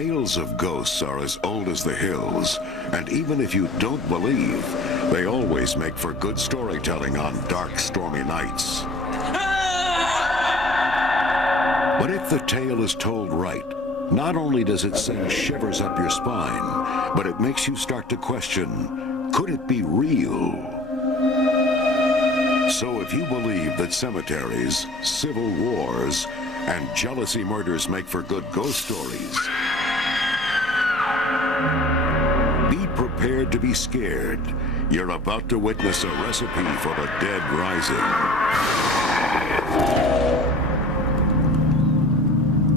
Tales of ghosts are as old as the hills, and even if you don't believe, they always make for good storytelling on dark, stormy nights. But if the tale is told right, not only does it send shivers up your spine, but it makes you start to question, could it be real? So if you believe that cemeteries, civil wars, and jealousy murders make for good ghost stories, be prepared to be scared. You're about to witness a recipe for the dead rising.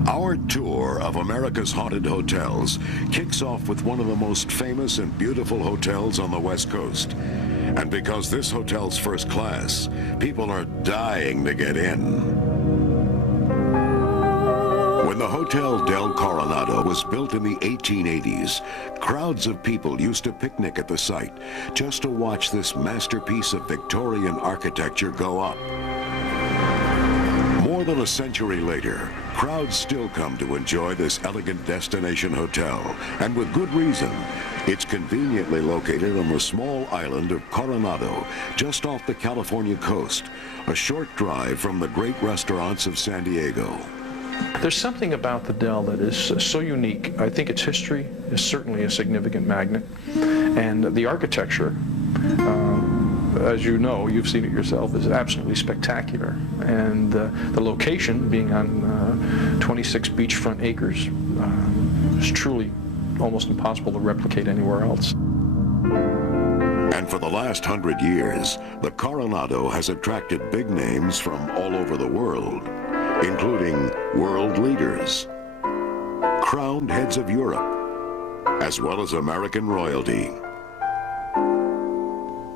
Our tour of America's haunted hotels kicks off with one of the most famous and beautiful hotels on the West Coast. And because this hotel's first class, people are dying to get in. When the Hotel del Coronado was built in the 1880s, crowds of people used to picnic at the site just to watch this masterpiece of Victorian architecture go up. More than a century later, crowds still come to enjoy this elegant destination hotel, and with good reason. It's conveniently located on the small island of Coronado, just off the California coast, a short drive from the great restaurants of San Diego. There's something about the Del that is so unique. I think its history is certainly a significant magnet, and the architecture, as you know, you've seen it yourself, is absolutely spectacular. And the location, being on 26 beachfront acres, is truly almost impossible to replicate anywhere else. And for the last 100 years, the Coronado has attracted big names from all over the world, including world leaders, crowned heads of Europe, as well as American royalty.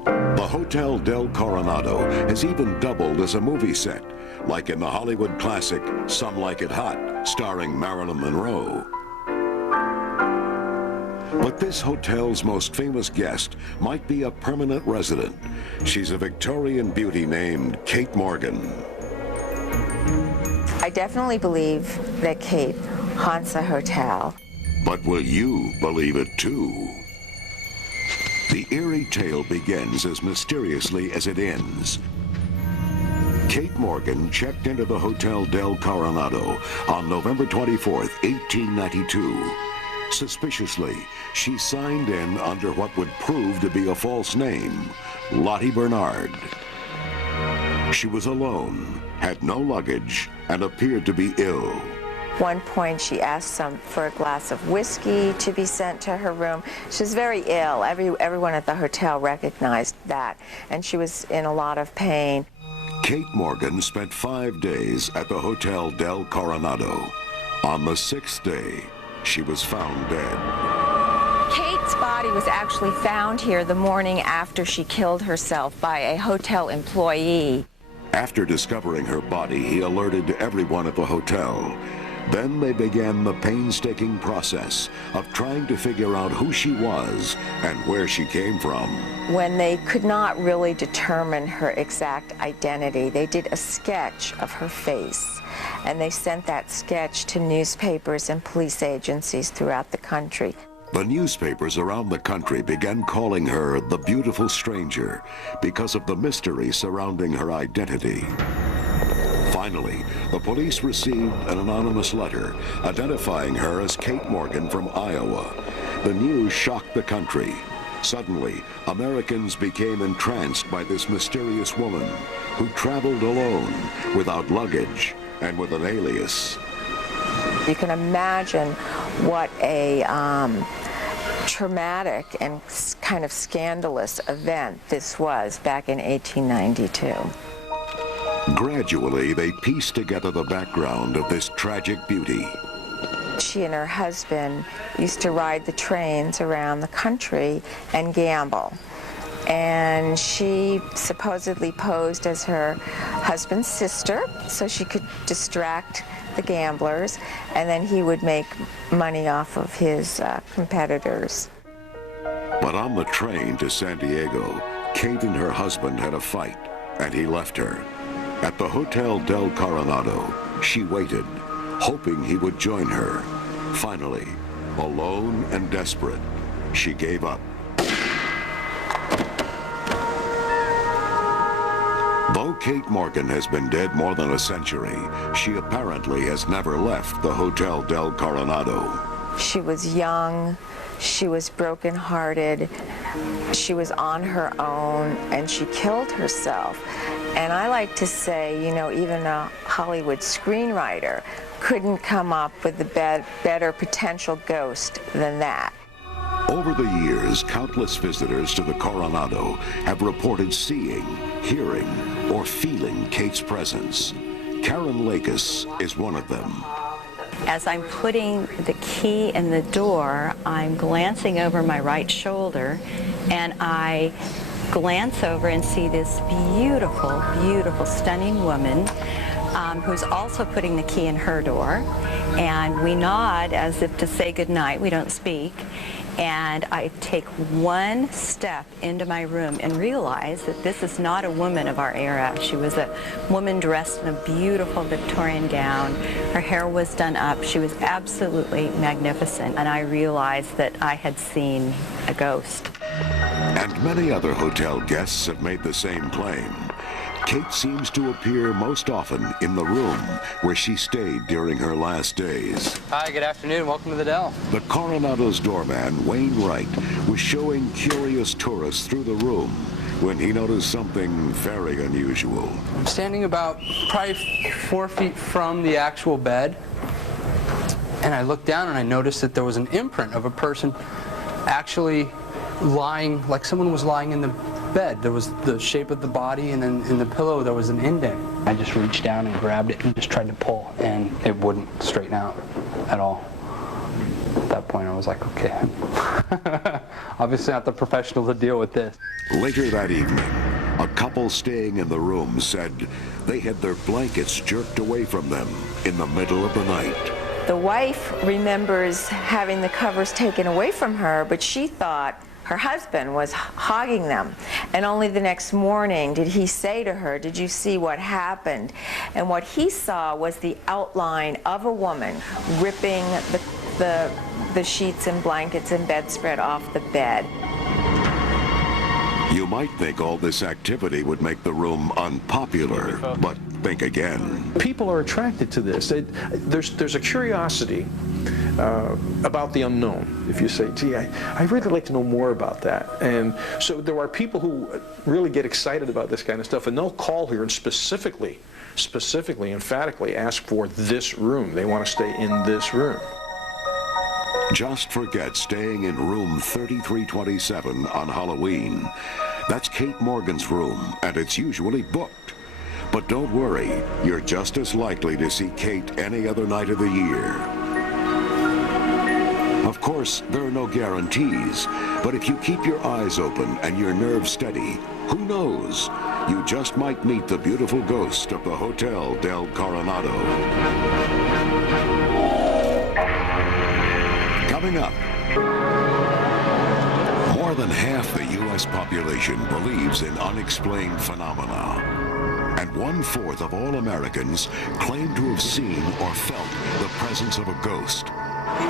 The Hotel del Coronado has even doubled as a movie set, like in the Hollywood classic Some Like It Hot, starring Marilyn Monroe. But this hotel's most famous guest might be a permanent resident. She's a Victorian beauty named Kate Morgan. I definitely believe that Kate haunts a hotel. But will you believe it too? The eerie tale begins as mysteriously as it ends. Kate Morgan checked into the Hotel del Coronado on November 24th, 1892. Suspiciously, she signed in under what would prove to be a false name, Lottie Bernard. She was alone, had no luggage, and appeared to be ill. One point she asked for a glass of whiskey to be sent to her room. She was very ill. Everyone at the hotel recognized that, and she was in a lot of pain. Kate Morgan spent 5 days at the Hotel del Coronado. On the 6th day, she was found dead. Kate's body was actually found here the morning after she killed herself by a hotel employee. After discovering her body, he alerted everyone at the hotel. Then they began the painstaking process of trying to figure out who she was and where she came from. When they could not really determine her exact identity, they did a sketch of her face, and they sent that sketch to newspapers and police agencies throughout the country. The newspapers around the country began calling her the beautiful stranger because of the mystery surrounding her identity. Finally, the police received an anonymous letter identifying her as Kate Morgan from Iowa. The news shocked the country. Suddenly, Americans became entranced by this mysterious woman who traveled alone, without luggage, and with an alias. You can imagine what a traumatic and kind of scandalous event this was back in 1892. Gradually, they pieced together the background of this tragic beauty. She and her husband used to ride the trains around the country and gamble. And she supposedly posed as her husband's sister so she could distract the gamblers, and then he would make money off of his competitors. But on the train to San Diego, Kate and her husband had a fight, and he left her. At the Hotel del Coronado, she waited, hoping he would join her. Finally, Alone and desperate, she gave up. Though Kate Morgan has been dead more than a century, she apparently has never left the Hotel del Coronado. She was young, she was brokenhearted, she was on her own, and she killed herself. And I like to say, you know, even a Hollywood screenwriter couldn't come up with a better potential ghost than that. Over the years, countless visitors to the Coronado have reported seeing, hearing, or feeling Kate's presence. Karen Lakis is one of them. As I'm putting the key in the door, I'm glancing over my right shoulder, and I glance over and see this beautiful, beautiful, stunning woman who's also putting the key in her door. And we nod as if to say goodnight. We don't speak. And I take one step into my room and realize that this is not a woman of our era. She was a woman dressed in a beautiful Victorian gown. Her hair was done up. She was absolutely magnificent. And I realized that I had seen a ghost. And many other hotel guests have made the same claim. Kate seems to appear most often in the room where she stayed during her last days. Hi, good afternoon. Welcome to the Dell. The Coronado's doorman, Wayne Wright, was showing curious tourists through the room when he noticed something very unusual. I'm standing about probably 4 feet from the actual bed, and I looked down and I noticed that there was an imprint of a person actually lying, like someone was lying in the bed. There was the shape of the body, and then in the pillow there was an indent. I just reached down and grabbed it and just tried to pull, and it wouldn't straighten out at all. At that point I was like, okay, obviously not the professional to deal with this. Later that evening, a couple staying in the room said they had their blankets jerked away from them in the middle of the night. The wife remembers having the covers taken away from her, but she thought her husband was hogging them. And only the next morning did he say to her, "Did you see what happened?" And what he saw was the outline of a woman ripping the sheets and blankets and bedspread off the bed. You might think all this activity would make the room unpopular, but think again. People are attracted to this. There's a curiosity about the unknown. If you say, gee, I'd really like to know more about that. And so there are people who really get excited about this kind of stuff, and they'll call here and specifically, emphatically ask for this room. They want to stay in this room. Just forget staying in room 3327 on Halloween. That's Kate Morgan's room, and it's usually booked. But don't worry, you're just as likely to see Kate any other night of the year. Of course, there are no guarantees, but if you keep your eyes open and your nerves steady, who knows? You just might meet the beautiful ghost of the Hotel del Coronado. Coming up, more than half the U.S. population believes in unexplained phenomena, and 1/4 of all Americans claim to have seen or felt the presence of a ghost.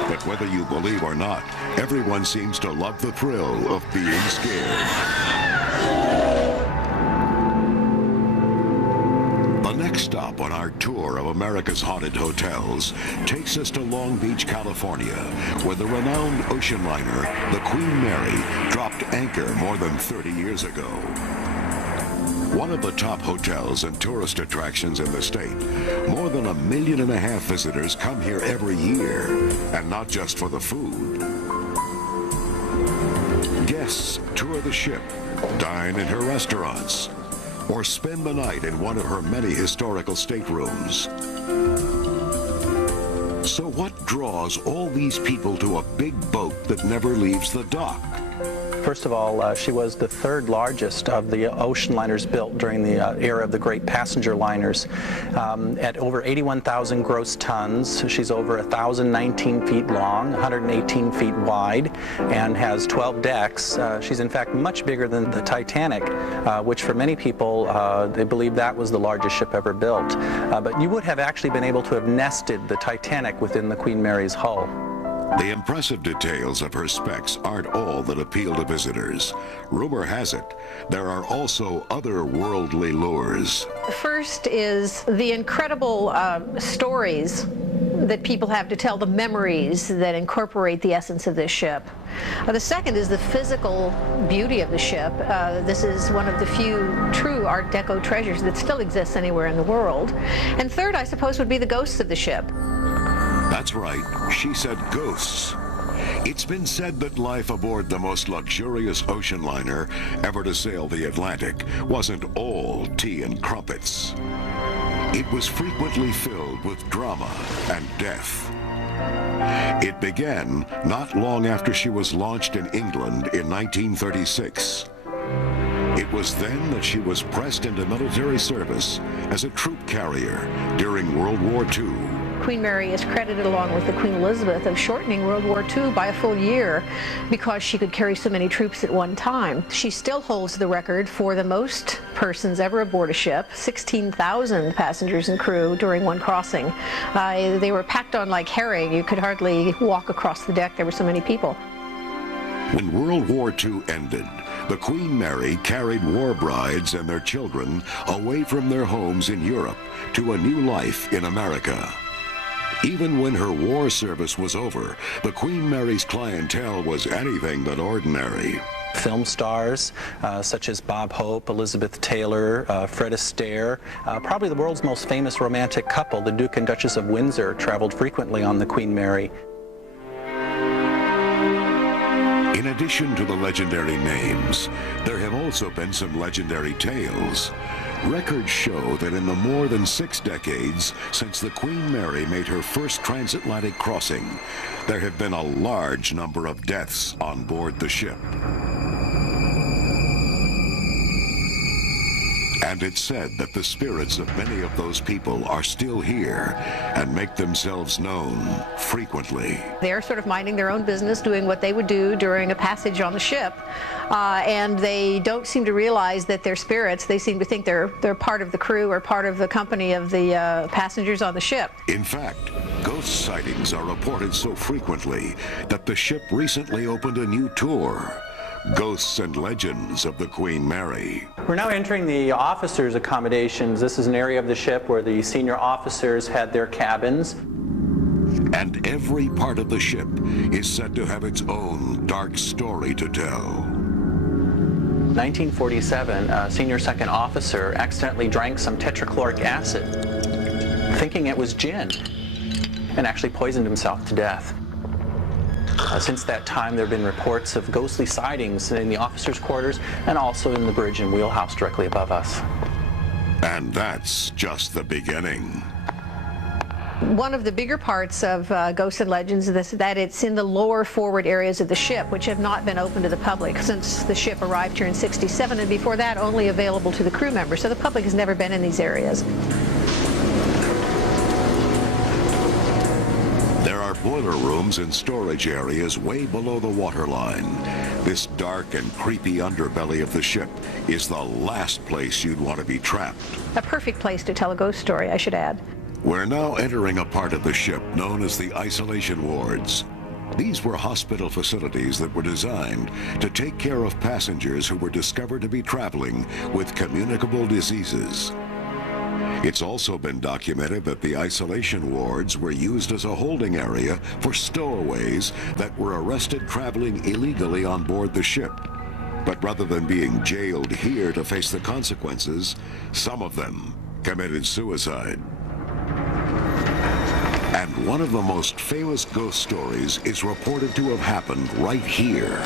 But whether you believe or not, everyone seems to love the thrill of being scared. The next stop on our tour of America's haunted hotels takes us to Long Beach, California, where the renowned ocean liner, the Queen Mary, dropped anchor more than 30 years ago. One of the top hotels and tourist attractions in the state. More than 1.5 million visitors come here every year, and not just for the food. Guests tour the ship, dine in her restaurants, or spend the night in one of her many historical staterooms. So what draws all these people to a big boat that never leaves the dock? First of all, she was the third largest of the ocean liners built during the era of the great passenger liners. At over 81,000 gross tons, she's over 1,019 feet long, 118 feet wide, and has 12 decks. She's in fact much bigger than the Titanic, which for many people, they believe that was the largest ship ever built. But you would have actually been able to have nested the Titanic within the Queen Mary's hull. The impressive details of her specs aren't all that appeal to visitors. Rumor has it, there are also other worldly lures. First is the incredible stories that people have to tell, the memories that incorporate the essence of this ship. The second is the physical beauty of the ship. This is one of the few true Art Deco treasures that still exists anywhere in the world. And third, I suppose, would be the ghosts of the ship. That's right, she said ghosts. It's been said that life aboard the most luxurious ocean liner ever to sail the Atlantic wasn't all tea and crumpets. It was frequently filled with drama and death. It began not long after she was launched in England in 1936. It was then that she was pressed into military service as a troop carrier during World War II. Queen Mary is credited, along with the Queen Elizabeth, of shortening World War II by a full year because she could carry so many troops at one time. She still holds the record for the most persons ever aboard a ship, 16,000 passengers and crew during one crossing. They were packed on like herring. You could hardly walk across the deck. There were so many people. When World War II ended, the Queen Mary carried war brides and their children away from their homes in Europe to a new life in America. Even when her war service was over, the Queen Mary's clientele was anything but ordinary. Film stars such as Bob Hope, Elizabeth Taylor, Fred Astaire, probably the world's most famous romantic couple, the Duke and Duchess of Windsor, traveled frequently on the Queen Mary. In addition to the legendary names, there have also been some legendary tales. Records show that in the more than 6 decades since the Queen Mary made her first transatlantic crossing, there have been a large number of deaths on board the ship. And it's said that the spirits of many of those people are still here and make themselves known frequently. They're sort of minding their own business, doing what they would do during a passage on the ship, and they don't seem to realize that they're spirits. They seem to think they're part of the crew or part of the company of the passengers on the ship. In fact, ghost sightings are reported so frequently that the ship recently opened a new tour, Ghosts and Legends of the Queen Mary. We're now entering the officers' accommodations. This is an area of the ship where the senior officers had their cabins. And every part of the ship is said to have its own dark story to tell. 1947, a senior second officer accidentally drank some tetrachloric acid, thinking it was gin, and actually poisoned himself to death. Since that time, there have been reports of ghostly sightings in the officers' quarters and also in the bridge and wheelhouse directly above us. And that's just the beginning. One of the bigger parts of Ghosts and Legends is that it's in the lower forward areas of the ship, which have not been open to the public since the ship arrived here in '67, and before that only available to the crew members. So the public has never been in these areas. There are boiler rooms and storage areas way below the waterline. This dark and creepy underbelly of the ship is the last place you'd want to be trapped. A perfect place to tell a ghost story, I should add. We're now entering a part of the ship known as the isolation wards. These were hospital facilities that were designed to take care of passengers who were discovered to be traveling with communicable diseases. It's also been documented that the isolation wards were used as a holding area for stowaways that were arrested traveling illegally on board the ship. But rather than being jailed here to face the consequences, some of them committed suicide. And one of the most famous ghost stories is reported to have happened right here.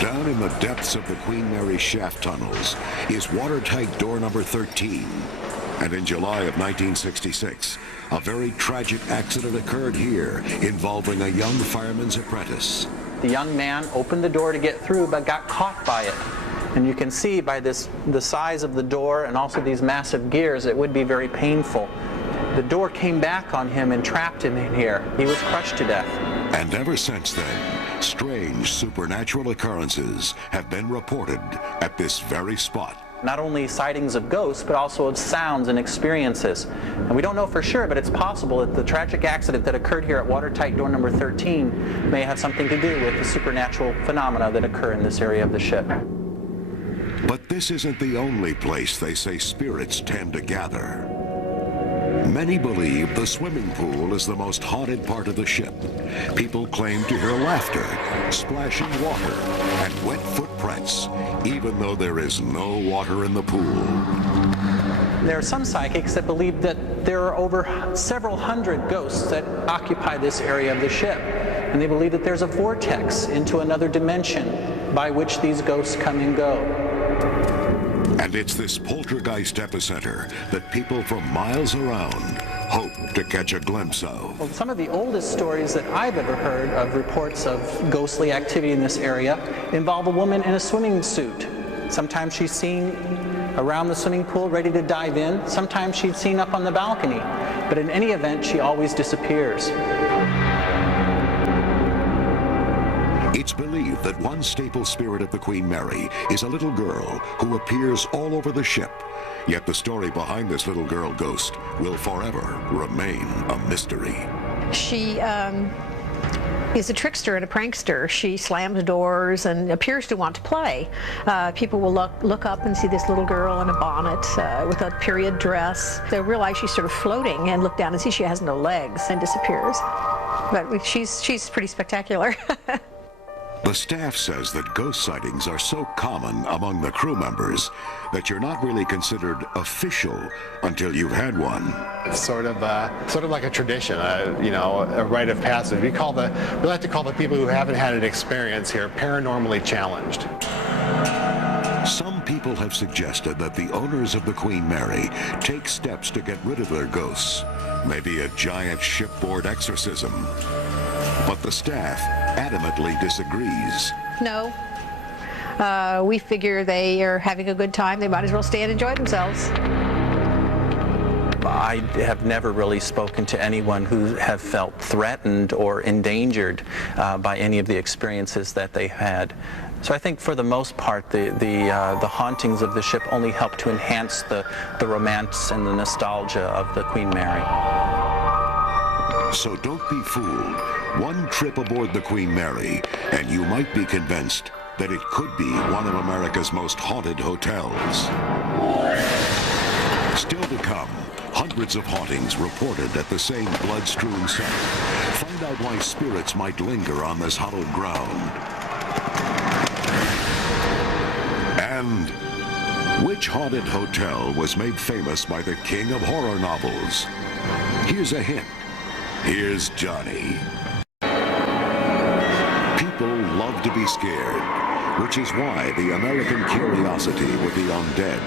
Down in the depths of the Queen Mary shaft tunnels is watertight door number 13. And in July of 1966, a very tragic accident occurred here involving a young fireman's apprentice. The young man opened the door to get through but got caught by it. And you can see by the size of the door and also these massive gears, it would be very painful. The door came back on him and trapped him in here. He was crushed to death. And ever since then, strange supernatural occurrences have been reported at this very spot. Not only sightings of ghosts, but also of sounds and experiences. And we don't know for sure, but it's possible that the tragic accident that occurred here at watertight door number 13 may have something to do with the supernatural phenomena that occur in this area of the ship. But this isn't the only place they say spirits tend to gather. Many believe the swimming pool is the most haunted part of the ship. People claim to hear laughter, splashing water, and wet footprints, even though there is no water in the pool. There are some psychics that believe that there are over several hundred ghosts that occupy this area of the ship. And they believe that there's a vortex into another dimension by which these ghosts come and go. And it's this poltergeist epicenter that people from miles around hope to catch a glimpse of. Well, some of the oldest stories that I've ever heard of reports of ghostly activity in this area involve a woman in a swimming suit. Sometimes she's seen around the swimming pool ready to dive in. Sometimes she's seen up on the balcony. But in any event, she always disappears. It's believed that one staple spirit of the Queen Mary is a little girl who appears all over the ship. Yet the story behind this little girl ghost will forever remain a mystery. She is a trickster and a prankster. She slams doors and appears to want to play. People will look up and see this little girl in a bonnet with a period dress. They'll realize she's sort of floating and look down and see she has no legs and disappears. But she's pretty spectacular. The staff says that ghost sightings are so common among the crew members that you're not really considered official until you've had one. It's sort of like a tradition, you know, a rite of passage. We like to call the people who haven't had an experience here paranormally challenged. Some people have suggested that the owners of the Queen Mary take steps to get rid of their ghosts, maybe a giant shipboard exorcism. But the staff adamantly disagrees. No. We figure they are having a good time. They might as well stay and enjoy themselves. I have never really spoken to anyone who have felt threatened or endangered by any of the experiences that they had. So I think for the most part, the hauntings of the ship only help to enhance the romance and the nostalgia of the Queen Mary. So don't be fooled. One trip aboard the Queen Mary, and you might be convinced that it could be one of America's most haunted hotels. Still to come, hundreds of hauntings reported at the same blood-strewn site. Find out why spirits might linger on this hallowed ground. And which haunted hotel was made famous by the king of horror novels? Here's a hint. Here's Johnny. People love to be scared, which is why the American curiosity with the undead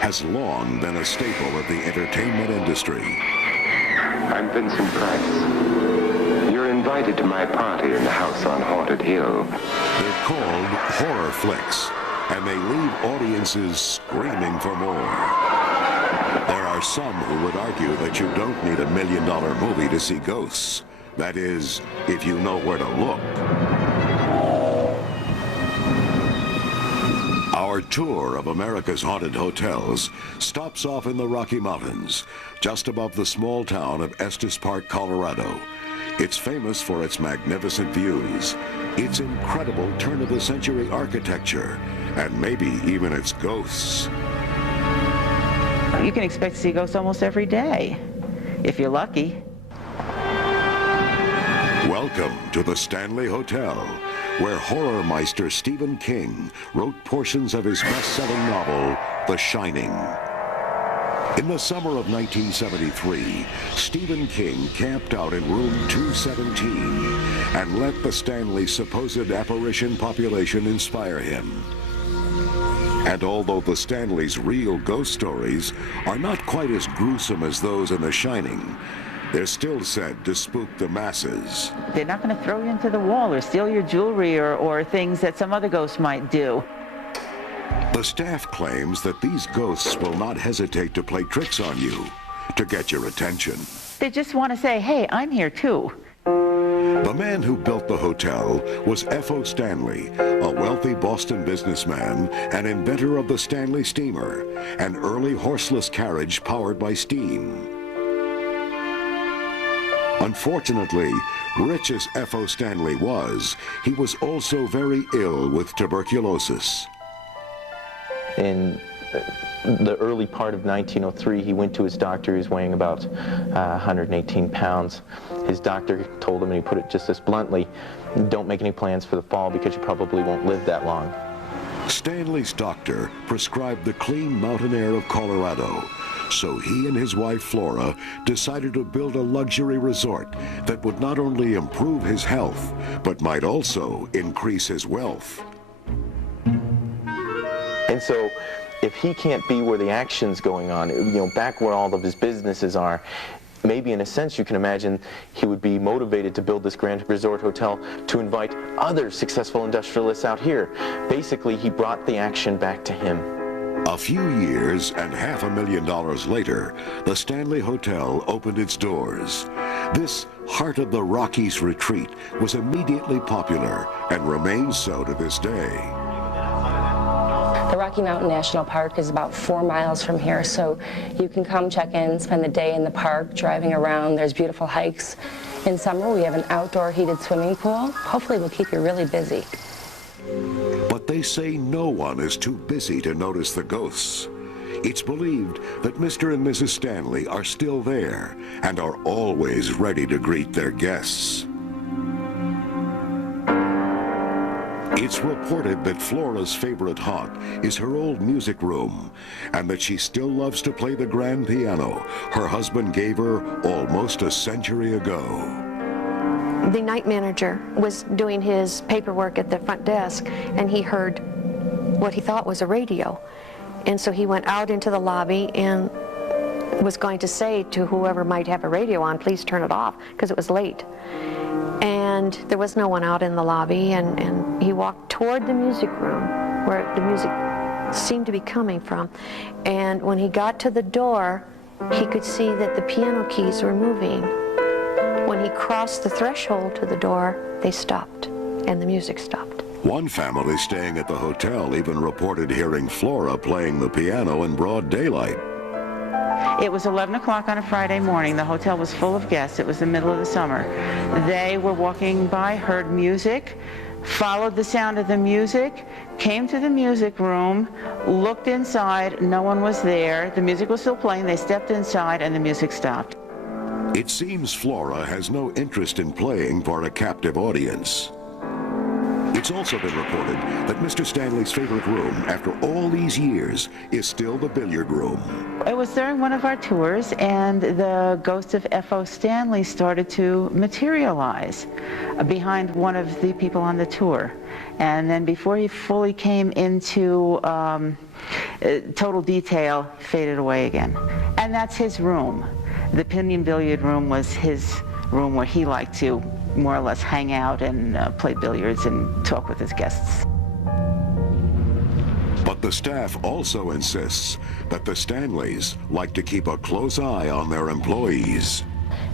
has long been a staple of the entertainment industry. I'm Vincent Price. You're invited to my party in the house on Haunted Hill. They're called horror flicks, and they leave audiences screaming for more. There are some who would argue that you don't need $1 million movie to see ghosts. That is, if you know where to look. Our tour of America's haunted hotels stops off in the Rocky Mountains, just above the small town of Estes Park, Colorado. It's famous for its magnificent views, its incredible turn-of-the-century architecture, and maybe even its ghosts. You can expect to see ghosts almost every day, if you're lucky. Welcome to the Stanley Hotel, where horror meister Stephen King wrote portions of his best-selling novel, The Shining. In the summer of 1973, Stephen King camped out in room 217 and let the Stanley supposed apparition population inspire him. And although the Stanleys' real ghost stories are not quite as gruesome as those in The Shining, they're still said to spook the masses. They're not going to throw you into the wall or steal your jewelry or things that some other ghosts might do. The staff claims that these ghosts will not hesitate to play tricks on you to get your attention. They just want to say, hey, I'm here too. The man who built the hotel was F.O. Stanley, a wealthy Boston businessman and inventor of the Stanley steamer, an early horseless carriage powered by steam. Unfortunately, rich as F.O. Stanley was, he was also very ill with tuberculosis. In the early part of 1903, he went to his doctor. He was weighing about 118 pounds. His doctor told him, and he put it just as bluntly, don't make any plans for the fall because you probably won't live that long. Stanley's doctor prescribed the clean mountain air of Colorado, so he and his wife Flora decided to build a luxury resort that would not only improve his health, but might also increase his wealth. And so, if he can't be where the action's going on, back where all of his businesses are, maybe in a sense you can imagine he would be motivated to build this grand resort hotel to invite other successful industrialists out here. Basically, he brought the action back to him. A few years and $500,000 later, the Stanley Hotel opened its doors. This Heart of the Rockies retreat was immediately popular and remains so to this day. The Rocky Mountain National Park is about 4 miles from here, so you can come check in, spend the day in the park, driving around. There's beautiful hikes. In summer, we have an outdoor heated swimming pool. Hopefully, we'll keep you really busy. But they say no one is too busy to notice the ghosts. It's believed that Mr. and Mrs. Stanley are still there and are always ready to greet their guests. It's reported that Flora's favorite haunt is her old music room, and that she still loves to play the grand piano her husband gave her almost a century ago. The night manager was doing his paperwork at the front desk, and he heard what he thought was a radio. And so he went out into the lobby and was going to say to whoever might have a radio on, please turn it off, because it was late. And there was no one out in the lobby, and he walked toward the music room where the music seemed to be coming from. And when he got to the door, he could see that the piano keys were moving. When he crossed the threshold to the door, they stopped, and the music stopped. One family staying at the hotel even reported hearing Flora playing the piano in broad daylight. It was 11 o'clock on a Friday morning. The hotel was full of guests. It was the middle of the summer. They were walking by, heard music, followed the sound of the music, came to the music room, looked inside. No one was there. The music was still playing. They stepped inside, and the music stopped. It seems Flora has no interest in playing for a captive audience. It's also been reported that Mr. Stanley's favorite room, after all these years, is still the billiard room. It was during one of our tours, and the ghost of F.O. Stanley started to materialize behind one of the people on the tour. And then before he fully came into total detail, faded away again. And that's his room. The Pinion Billiard Room was his room where he liked to more or less hang out and play billiards and talk with his guests. But the staff also insists that the Stanleys like to keep a close eye on their employees.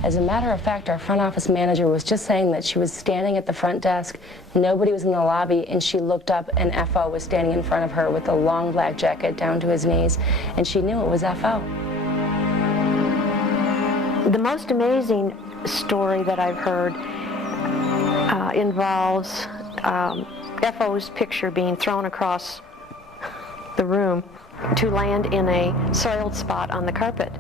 As a matter of fact, our front office manager was just saying that she was standing at the front desk, nobody was in the lobby, and she looked up and F.O. was standing in front of her with a long black jacket down to his knees, and she knew it was F.O. The most amazing story that I've heard involves F.O.'s picture being thrown across the room to land in a soiled spot on the carpet.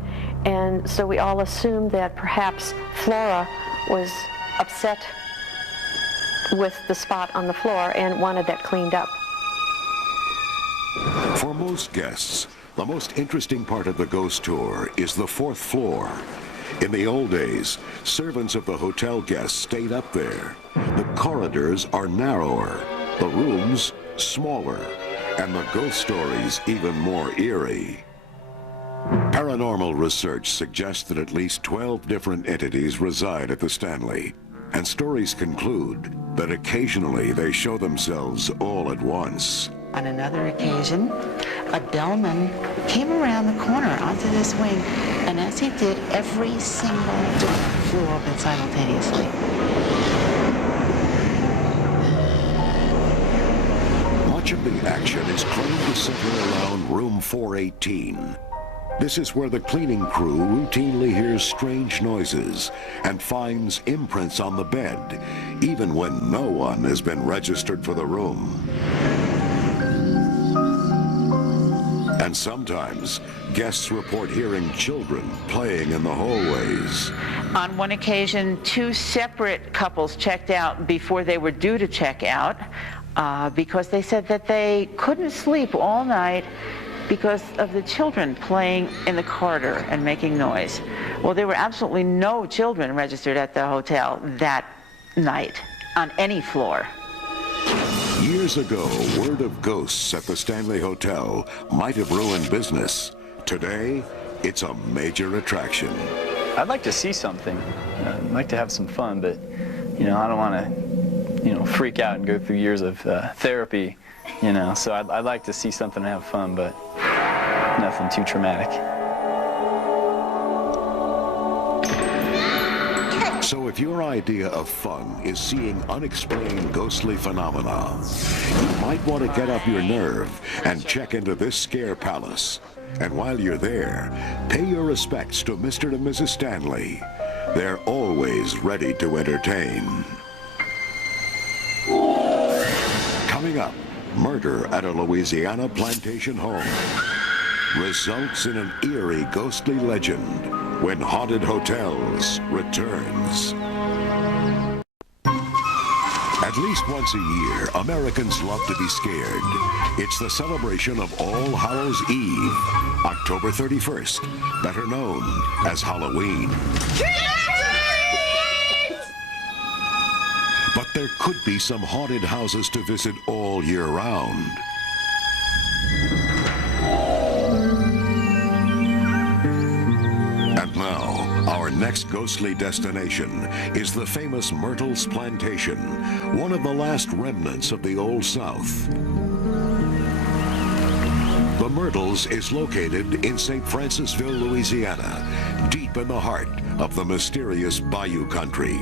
And so we all assumed that perhaps Flora was upset with the spot on the floor and wanted that cleaned up. For most guests, the most interesting part of the ghost tour is the 4th floor. In the old days, servants of the hotel guests stayed up there. The corridors are narrower, the rooms smaller, and the ghost stories even more eerie. Paranormal research suggests that at least 12 different entities reside at the Stanley, and stories conclude that occasionally they show themselves all at once. On another occasion, a bellman came around the corner onto this wing, and as he did, every single door flew open simultaneously. Much of the action is claimed to center around room 418. This is where the cleaning crew routinely hears strange noises and finds imprints on the bed, even when no one has been registered for the room. And sometimes, guests report hearing children playing in the hallways. On one occasion, 2 separate couples checked out before they were due to check out because they said that they couldn't sleep all night because of the children playing in the corridor and making noise. Well, there were absolutely no children registered at the hotel that night on any floor. Years ago, word of ghosts at the Stanley Hotel might have ruined business. Today, it's a major attraction. I'd like to see something. I'd like to have some fun, but, I don't want to, freak out and go through years of therapy, So I'd like to see something and have fun, but nothing too traumatic. So if your idea of fun is seeing unexplained ghostly phenomena, you might want to get up your nerve and check into this scare palace. And while you're there, pay your respects to Mr. and Mrs. Stanley. They're always ready to entertain. Coming up, murder at a Louisiana plantation home results in an eerie ghostly legend when Haunted Hotels returns. At least once a year, Americans love to be scared. It's the celebration of All Hallows Eve, October 31st, better known as Halloween. But there could be some haunted houses to visit all year round. And now, our next ghostly destination is the famous Myrtles Plantation, one of the last remnants of the Old South. The Myrtles is located in St. Francisville, Louisiana, deep in the heart of the mysterious Bayou Country.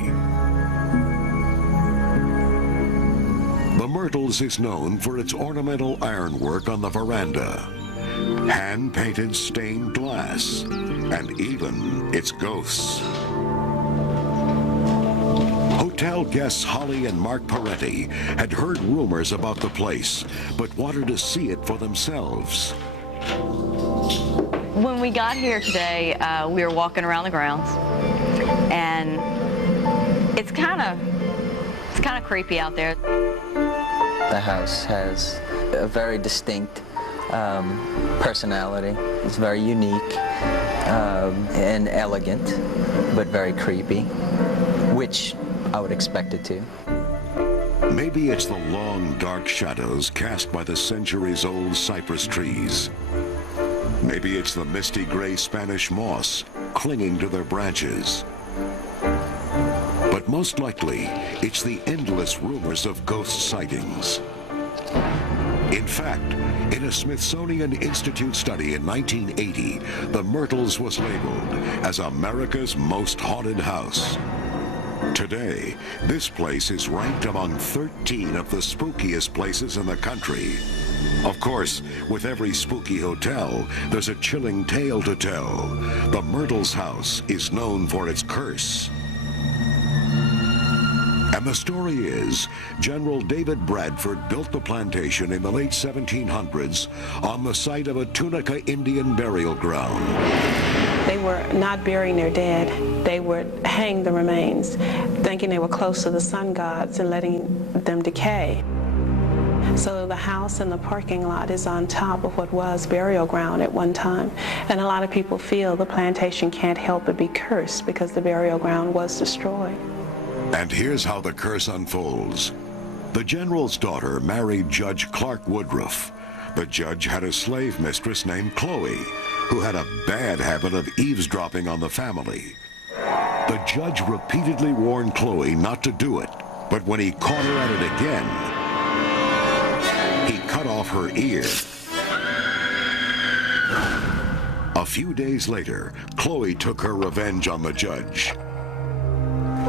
The Myrtles is known for its ornamental ironwork on the veranda, hand-painted stained glass, and even its ghosts. Hotel guests Holly and Mark Peretti had heard rumors about the place, but wanted to see it for themselves. When we got here today, we were walking around the grounds, and it's kind of creepy out there. The house has a very distinct personality. It's very unique and elegant, but very creepy, which I would expect it to. Maybe it's the long, dark shadows cast by the centuries-old cypress trees. Maybe it's the misty gray Spanish moss clinging to their branches. But most likely, it's the endless rumors of ghost sightings. In fact, in a Smithsonian Institute study in 1980, the Myrtles was labeled as America's most haunted house. Today, this place is ranked among 13 of the spookiest places in the country. Of course, with every spooky hotel, there's a chilling tale to tell. The Myrtles house is known for its curse. And the story is, General David Bradford built the plantation in the late 1700s on the site of a Tunica Indian burial ground. They were not burying their dead. They would hang the remains, thinking they were close to the sun gods and letting them decay. So the house and the parking lot is on top of what was burial ground at one time. And a lot of people feel the plantation can't help but be cursed because the burial ground was destroyed. And here's how the curse unfolds. The general's daughter married Judge Clark Woodruff. The judge had a slave mistress named Chloe, who had a bad habit of eavesdropping on the family. The judge repeatedly warned Chloe not to do it, but when he caught her at it again, he cut off her ear. A few days later, Chloe took her revenge on the judge.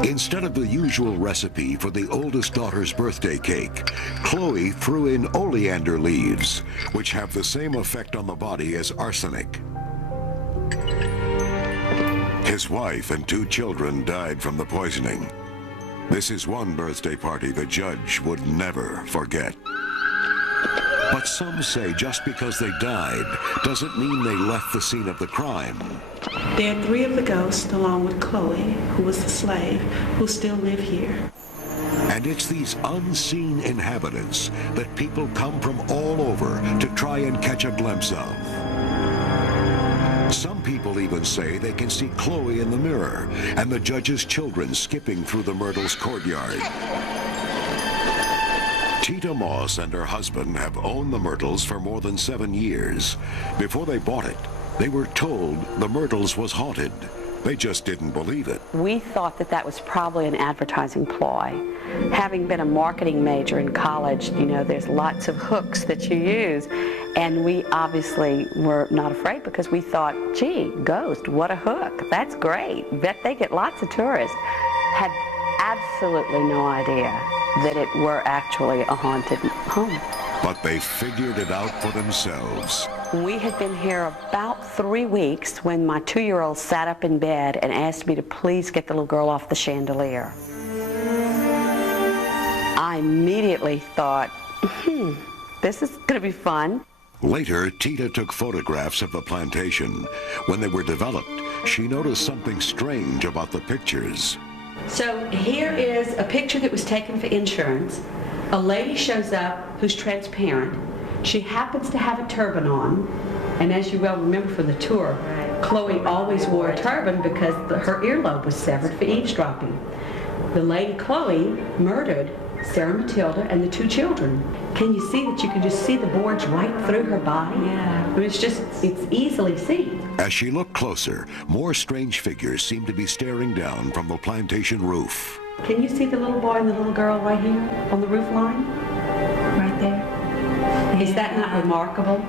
Instead of the usual recipe for the oldest daughter's birthday cake, Chloe threw in oleander leaves, which have the same effect on the body as arsenic. His wife and 2 children died from the poisoning. This is one birthday party the judge would never forget. But some say just because they died doesn't mean they left the scene of the crime. There are 3 of the ghosts, along with Chloe, who was the slave, who still live here. And it's these unseen inhabitants that people come from all over to try and catch a glimpse of. Some people even say they can see Chloe in the mirror and the judge's children skipping through the Myrtles' courtyard. Tita Moss and her husband have owned the Myrtles for more than 7 years. Before they bought it, they were told the Myrtles was haunted. They just didn't believe it. We thought that that was probably an advertising ploy. Having been a marketing major in college, you know, there's lots of hooks that you use. And we obviously were not afraid because we thought, gee, ghost, what a hook. That's great. Bet they get lots of tourists. Had absolutely no idea that it were actually a haunted home. But they figured it out for themselves. We had been here about 3 weeks when my 2-year-old sat up in bed and asked me to please get the little girl off the chandelier. I immediately thought, this is going to be fun. Later, Tita took photographs of the plantation. When they were developed, she noticed something strange about the pictures. So here is a picture that was taken for insurance. A lady shows up who's transparent. She happens to have a turban on. And as you well remember from the tour, Chloe always wore a turban because her earlobe was severed for eavesdropping. The lady Chloe murdered Sarah Matilda and the 2 children. Can you see that you can just see the boards right through her body? Yeah. It's easily seen. As she looked closer, more strange figures seemed to be staring down from the plantation roof. Can you see the little boy and the little girl right here on the roof line? Right there. Is that not remarkable?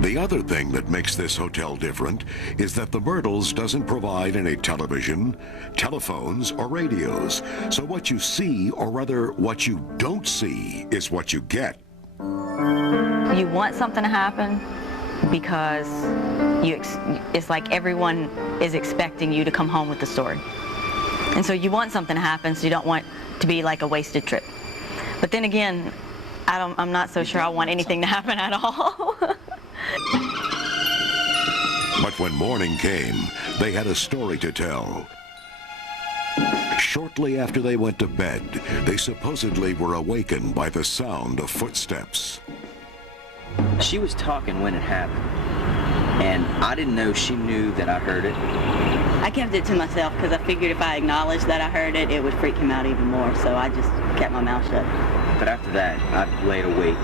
The other thing that makes this hotel different is that the Myrtles doesn't provide any television, telephones, or radios. So what you see, or rather what you don't see, is what you get. You want something to happen because it's like everyone is expecting you to come home with the story. And so you want something to happen, so you don't want to be like a wasted trip. But then again, I'm not so sure I want anything to happen at all. But when morning came, they had a story to tell. Shortly after they went to bed, they supposedly were awakened by the sound of footsteps. She was talking when it happened, and I didn't know she knew that I heard it. I kept it to myself because I figured if I acknowledged that I heard it, it would freak him out even more, so I just kept my mouth shut. But after that, I laid awake,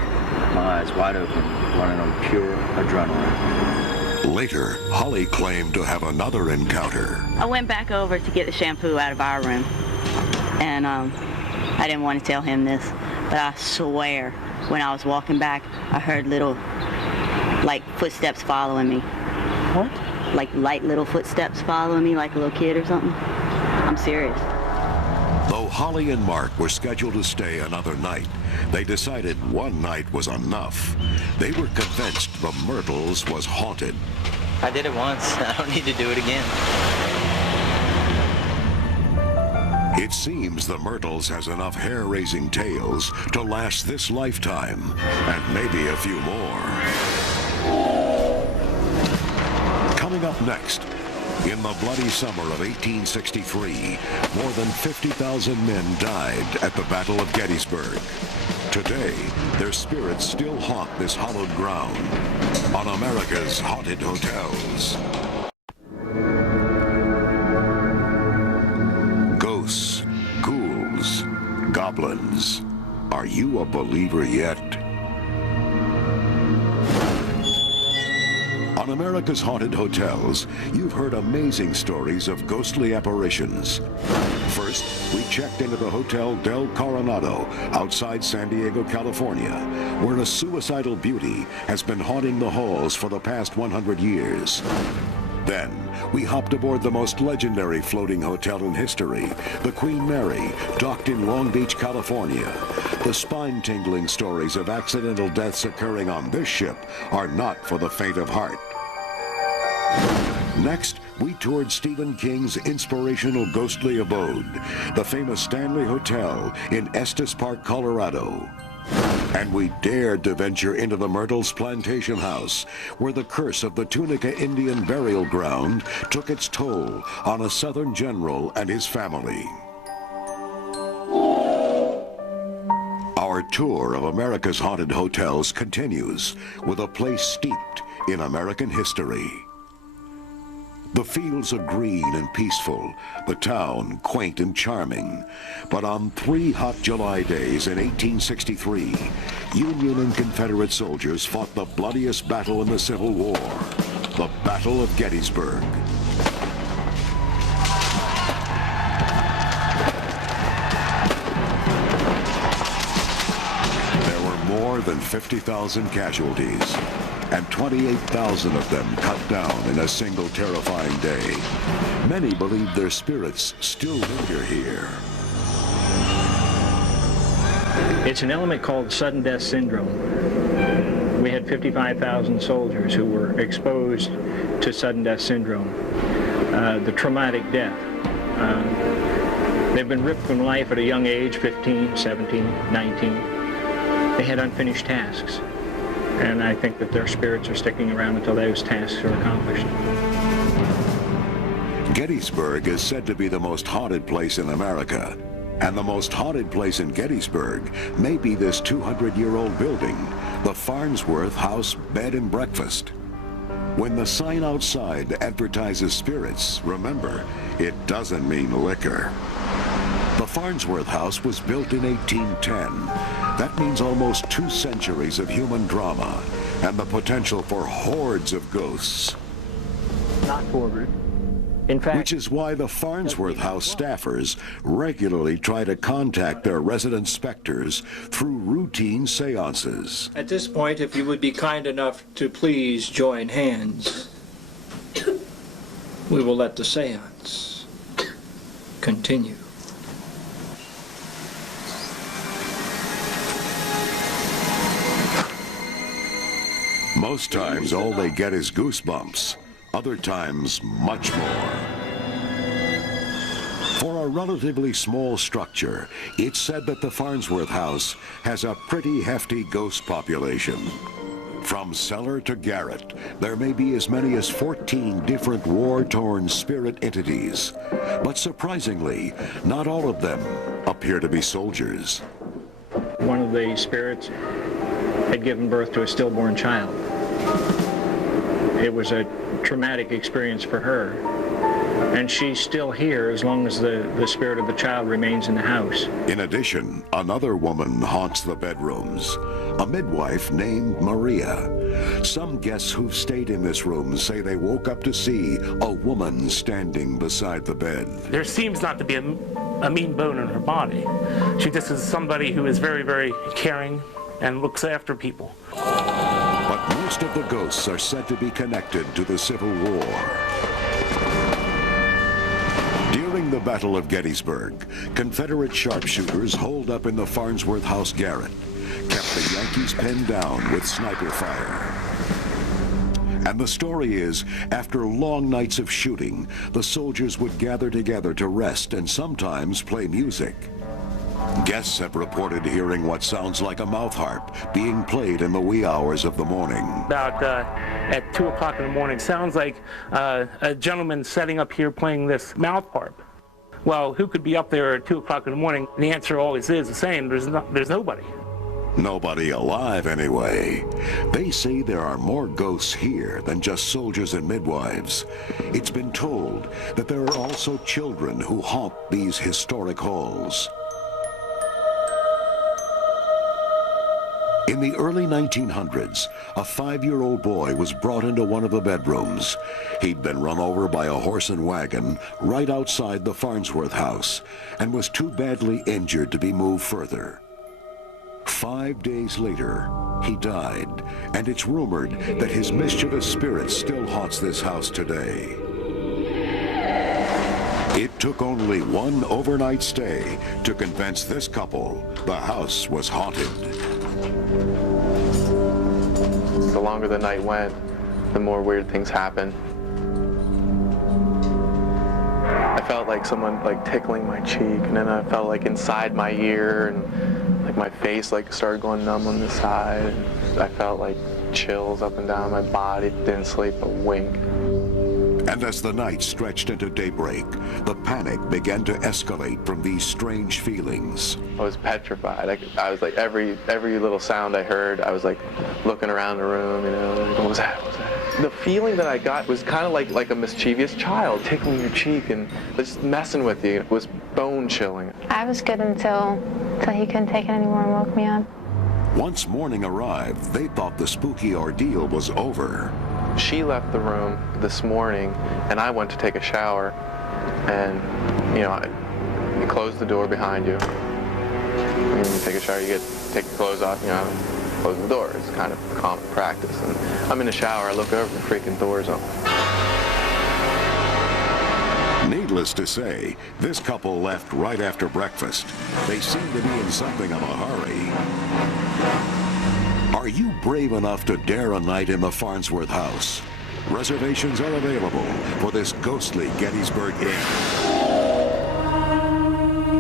my eyes wide open, running on pure adrenaline. Later, Holly claimed to have another encounter. I went back over to get the shampoo out of our room, and I didn't want to tell him this, but I swear, when I was walking back, I heard little, like, footsteps following me. What? Like light little footsteps following me like a little kid or something. I'm serious. Though Holly and Mark were scheduled to stay another night, they decided one night was enough. They were convinced the Myrtles was haunted. I did it once. I don't need to do it again. It seems the Myrtles has enough hair-raising tales to last this lifetime, and maybe a few more. Coming up next, in the bloody summer of 1863, more than 50,000 men died at the Battle of Gettysburg. Today, their spirits still haunt this hallowed ground on America's Haunted Hotels. Ghosts, ghouls, goblins. Are you a believer yet? On America's Haunted Hotels, you've heard amazing stories of ghostly apparitions. First, we checked into the Hotel Del Coronado outside San Diego, California, where a suicidal beauty has been haunting the halls for the past 100 years. Then, we hopped aboard the most legendary floating hotel in history, the Queen Mary, docked in Long Beach, California. The spine-tingling stories of accidental deaths occurring on this ship are not for the faint of heart. Next, we toured Stephen King's inspirational ghostly abode, the famous Stanley Hotel in Estes Park, Colorado. And we dared to venture into the Myrtles Plantation House, where the curse of the Tunica Indian burial ground took its toll on a Southern general and his family. Our tour of America's haunted hotels continues with a place steeped in American history. The fields are green and peaceful, the town quaint and charming. But on 3 hot July days in 1863, Union and Confederate soldiers fought the bloodiest battle in the Civil War, the Battle of Gettysburg. There were more than 50,000 casualties, and 28,000 of them cut down in a single terrifying day. Many believe their spirits still linger here. It's an element called sudden death syndrome. We had 55,000 soldiers who were exposed to sudden death syndrome, the traumatic death. They've been ripped from life at a young age, 15, 17, 19. They had unfinished tasks. And I think that their spirits are sticking around until those tasks are accomplished. Gettysburg is said to be the most haunted place in America. And the most haunted place in Gettysburg may be this 200-year-old building, the Farnsworth House Bed and Breakfast. When the sign outside advertises spirits, remember, it doesn't mean liquor. The Farnsworth House was built in 1810. That means almost 2 centuries of human drama and the potential for hordes of ghosts. Not forward. In fact, which is why the Farnsworth House staffers regularly try to contact their resident specters through routine seances. At this point, if you would be kind enough to please join hands, we will let the seance continue. Most times, all they get is goosebumps. Other times, much more. For a relatively small structure, it's said that the Farnsworth House has a pretty hefty ghost population. From cellar to garret, there may be as many as 14 different war-torn spirit entities. But surprisingly, not all of them appear to be soldiers. One of the spirits had given birth to a stillborn child. It was a traumatic experience for her, and she's still here as long as the spirit of the child remains in the house. In addition, another woman haunts the bedrooms, a midwife named Maria. Some guests who've stayed in this room say they woke up to see a woman standing beside the bed. There seems not to be a mean bone in her body. She just is somebody who is very, very caring and looks after people. But most of the ghosts are said to be connected to the Civil War. During the Battle of Gettysburg, Confederate sharpshooters holed up in the Farnsworth House garret, kept the Yankees pinned down with sniper fire. And the story is, after long nights of shooting, the soldiers would gather together to rest and sometimes play music. Guests have reported hearing what sounds like a mouth harp being played in the wee hours of the morning. About at 2 o'clock in the morning, sounds like a gentleman setting up here playing this mouth harp. Well, who could be up there at 2 o'clock in the morning? And the answer always is the same, there's nobody. Nobody alive, anyway. They say there are more ghosts here than just soldiers and midwives. It's been told that there are also children who haunt these historic halls. In the early 1900s, a 5-year-old boy was brought into one of the bedrooms. He'd been run over by a horse and wagon right outside the Farnsworth house and was too badly injured to be moved further. 5 days later, he died, and it's rumored that his mischievous spirit still haunts this house today. It took only one overnight stay to convince this couple the house was haunted. The longer the night went, the more weird things happened. I felt like someone tickling my cheek, and then I felt like inside my ear, and like my face started going numb on the side. And I felt like chills up and down my body. Didn't sleep a wink. And as the night stretched into daybreak, the panic began to escalate from these strange feelings. I was petrified. I was like, every little sound I heard, I was like looking around the room, what was that? What was that? The feeling that I got was kind of like a mischievous child tickling your cheek and just messing with you. It was bone chilling. I was good until he couldn't take it anymore and woke me up. Once morning arrived, they thought the spooky ordeal was over. She left the room this morning, and I went to take a shower, and, you close the door behind you. When you take a shower, you take your clothes off, close the door. It's kind of common practice. And I'm in the shower, I look over, the freaking door's open. Needless to say, this couple left right after breakfast. They seemed to be in something of a hurry. Are you brave enough to dare a night in the Farnsworth house? Reservations are available for this ghostly Gettysburg Inn.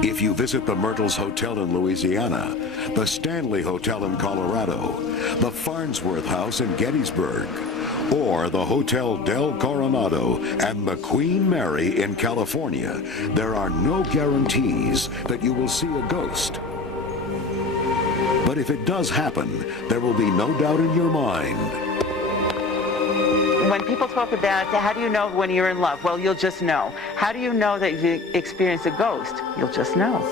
If you visit the Myrtles Hotel in Louisiana, the Stanley Hotel in Colorado, the Farnsworth House in Gettysburg, or the Hotel Del Coronado and the Queen Mary in California, there are no guarantees that you will see a ghost. But if it does happen, there will be no doubt in your mind. When people talk about how do you know when you're in love? Well, you'll just know. How do you know that you experienced a ghost? You'll just know.